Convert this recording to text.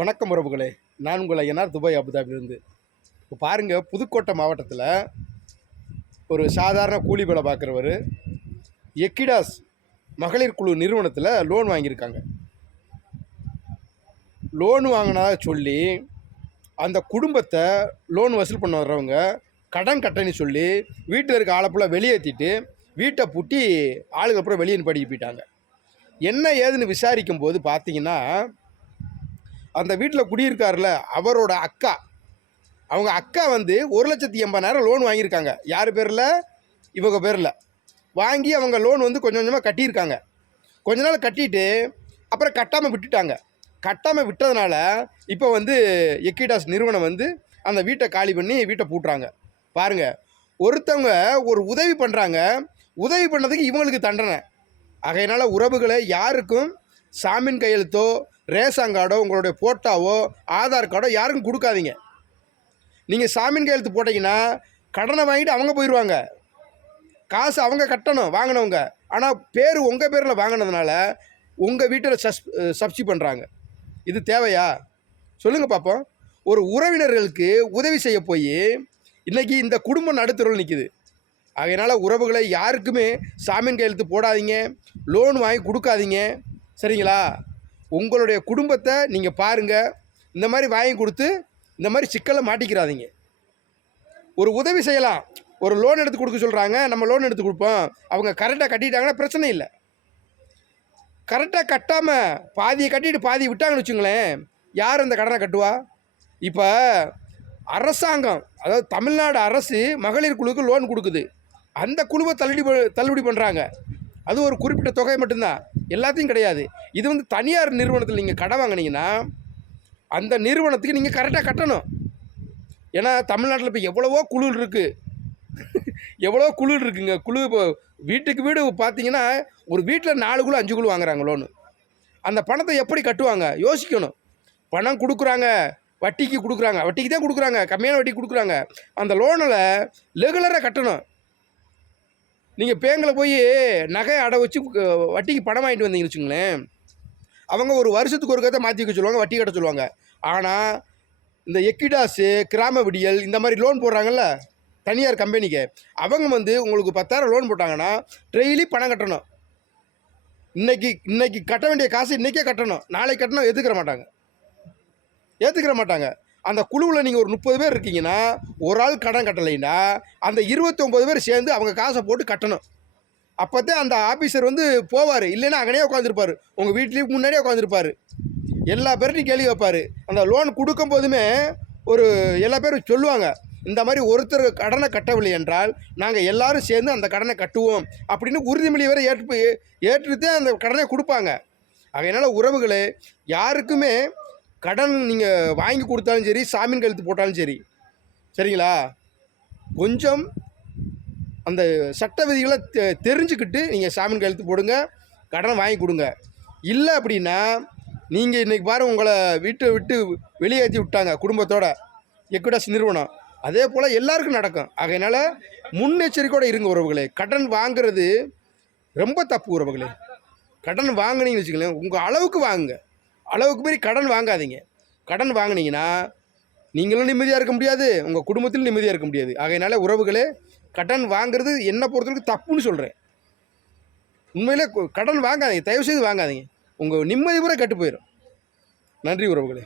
வணக்கம் உறவுகளே, நான் உங்கள் ஐயனார் துபாய் அபுதாபிலிருந்து. இப்போ பாருங்கள், புதுக்கோட்டை மாவட்டத்தில் ஒரு சாதாரண கூலி வேலை பார்க்குறவர் எக்கிடாஸ் மகளிர் குழு நிறுவனத்தில் லோன் வாங்கியிருக்காங்க. லோன் வாங்கினதாக சொல்லி அந்த குடும்பத்தை லோன் வசூல் பண்ண வர்றவங்க கடன் கட்டணி சொல்லி வீட்டில் இருக்க ஆளப்புல வெளியேற்றிட்டு வீட்டை பூட்டி ஆளுக்கு அப்புறம் வெளியே படிக்க போயிட்டாங்க. என்ன ஏதுன்னு விசாரிக்கும் போது பார்த்தீங்கன்னா, அந்த வீட்டில் குடியிருக்காருல அவரோட அக்கா, அவங்க அக்கா வந்து 1,80,000 லோன் வாங்கியிருக்காங்க. யார் பேரில்? இவங்க பேரில் வாங்கி அவங்க லோன் வந்து கொஞ்சம் கொஞ்சமாக கட்டியிருக்காங்க. கொஞ்ச நாள் கட்டிட்டு அப்புறம் கட்டாமல் விட்டுட்டாங்க. கட்டாமல் விட்டதுனால இப்போ வந்து எக்கிடாஸ் நிறுவனம் வந்து அந்த வீட்டை காலி பண்ணி வீட்டை பூட்டுறாங்க. பாருங்கள், ஒருத்தவங்க ஒரு உதவி பண்ணுறாங்க, உதவி பண்ணதுக்கு இவங்களுக்கு தண்டனை. ஆகையினால உறவுகளை யாருக்கும் சாமின் கையெழுத்தோ ரேஷன் கார்டோ உங்களுடைய போட்டாவோ ஆதார் கார்டோ யாருக்கும் கொடுக்காதீங்க. நீங்கள் சாமின் கையெழுத்து போட்டிங்கன்னா கடனை வாங்கிட்டு அவங்க போயிடுவாங்க. காசு அவங்க கட்டணும் வாங்கினவங்க. ஆனால் பேர் உங்கள் பேரில் வாங்கினதுனால உங்கள் வீட்டில் சப்சி பண்ணுறாங்க. இது தேவையா? சொல்லுங்கள் பார்ப்போம். ஒரு உறவினர்களுக்கு உதவி செய்ய போய் இன்றைக்கி இந்த குடும்பம் நடுத்தருவில் நிற்கிது. அதனால் உறவுகளை யாருக்குமே சாமின் கையெழுத்து போடாதீங்க, லோன் வாங்கி கொடுக்காதீங்க. சரிங்களா? உங்களுடைய குடும்பத்தை நீங்கள் பாருங்கள். இந்த மாதிரி வாங்கி கொடுத்து இந்த மாதிரி சிக்கலை மாட்டிக்கிறாதீங்க. ஒரு உதவி செய்யலாம். ஒரு லோன் எடுத்து கொடுக்க சொல்கிறாங்க, நம்ம லோன் எடுத்து கொடுப்போம். அவங்க கரெக்டாக கட்டிட்டாங்கன்னா பிரச்சனை இல்லை. கரெக்டாக கட்டாமல் பாதியை கட்டிட்டு பாதியை விட்டாங்கன்னு வச்சுங்களேன், யார் அந்த கடனை கட்டுவா? இப்போ அரசாங்கம், அதாவது தமிழ்நாடு அரசு மகளிர் குழுவுக்கு லோன் கொடுக்குது. அந்த குழுவை தள்ளுபடி பண்ணுறாங்க. அது ஒரு குறிப்பிட்ட தொகை மட்டும்தான், எல்லாத்தையும் கிடையாது. இது வந்து தனியார் நிறுவனத்தில் நீங்கள் கடன் வாங்கினீங்கன்னா அந்த நிறுவனத்துக்கு நீங்கள் கரெக்டாக கட்டணும். ஏன்னா தமிழ்நாட்டில் இப்போ எவ்வளவோ குழு இருக்குது, எவ்வளோ குழு இருக்குங்க. குழு இப்போ வீட்டுக்கு வீடு பார்த்தீங்கன்னா ஒரு வீட்டில் 4 குழு 5 குழு வாங்குறாங்க லோனு. அந்த பணத்தை எப்படி கட்டுவாங்க யோசிக்கணும். பணம் கொடுக்குறாங்க, வட்டிக்கு கொடுக்குறாங்க, வட்டிக்கு தான் கொடுக்குறாங்க, கம்மியான வட்டி கொடுக்குறாங்க. அந்த லோனில் ரெகுலராக கட்டணும். நீங்கள் பேங்கில் போய் நகையை அடை வச்சு வட்டிக்கு பணம் வாங்கிட்டு வந்தீங்கன்னு வச்சுங்களேன், அவங்க ஒரு வருஷத்துக்கு ஒரு கதை மாற்றி வைக்க சொல்லுவாங்க, வட்டி கட்ட சொல்லுவாங்க. ஆனால் இந்த எக்கிடாஸு, கிராம விடியல் இந்த மாதிரி லோன் போடுறாங்கல்ல தனியார் கம்பெனிக்கு, அவங்க வந்து உங்களுக்கு 10,000 லோன் போட்டாங்கன்னா டெய்லி பணம் கட்டணும். இன்னைக்கு கட்ட வேண்டிய காசு இன்றைக்கே கட்டணும், நாளைக்கு கட்டணும் ஏற்றுக்கிற மாட்டாங்க. அந்த குழுவில் நீங்கள் ஒரு 30 பேர் இருக்கீங்கன்னா ஒரு ஆள் கடன் கட்டலைன்னா அந்த 29 பேர் சேர்ந்து அவங்க காசை போட்டு கட்டணும். அப்போதான் அந்த ஆஃபீஸர் வந்து போவார். இல்லைன்னா அங்கனே உட்காந்துருப்பார், உங்கள் வீட்லேயும் முன்னாடியே உட்காந்துருப்பார். எல்லா பேர்ட்டையும் கேள்வி வைப்பார். அந்த லோன் கொடுக்கும் போதுமே எல்லா பேரும் சொல்லுவாங்க, இந்த மாதிரி ஒருத்தர் கடனை கட்டவில்லை என்றால் நாங்கள் எல்லோரும் சேர்ந்து அந்த கடனை கட்டுவோம் அப்படின்னு உறுதிமொழி வேறு ஏற்றுத்தான் அந்த கடனை கொடுப்பாங்க. அதனால் உறவுகளே, யாருக்குமே கடன் நீங்கள் வாங்கி கொடுத்தாலும் சரி, சாமின் கையெழுத்து போட்டாலும் சரி, சரிங்களா, கொஞ்சம் அந்த சட்ட விதிகளை தெரிஞ்சுக்கிட்டு நீங்கள் சாமின் கையெழுத்து போடுங்க, கடனை வாங்கி கொடுங்க. இல்லை அப்படின்னா நீங்கள் இன்றைக்கி பாருங்கள், உங்களை வீட்டை விட்டு வெளியேற்றி விட்டாங்க குடும்பத்தோட எக்கிடாஸ் நிறுவனம். அதே போல் எல்லாருக்கும் நடக்கும். ஆகையினால் முன்னெச்சரிக்கையோடு இருங்க உறவுகளே. கடன் வாங்கிறது ரொம்ப தப்பு உறவுகளே. கடன் வாங்கினீங்கன்னு வச்சுக்கலேன், உங்கள் அளவுக்கு வாங்குங்க, அளவுக்கு மீறி கடன் வாங்காதீங்க. கடன் வாங்கினீங்கன்னா நீங்களும் நிம்மதியாக இருக்க முடியாது, உங்கள் குடும்பத்திலும் நிம்மதியாக இருக்க முடியாது. ஆகையினால உறவுகளே, கடன் வாங்கிறது என்னை பொறுத்தவரைக்கும் தப்புன்னு சொல்கிறேன். உண்மையிலே கடன் வாங்காதீங்க, தயவுசெய்து வாங்காதீங்க. உங்கள் நிம்மதி பூரா கெட்டு போயிடும். நன்றி உறவுகளே.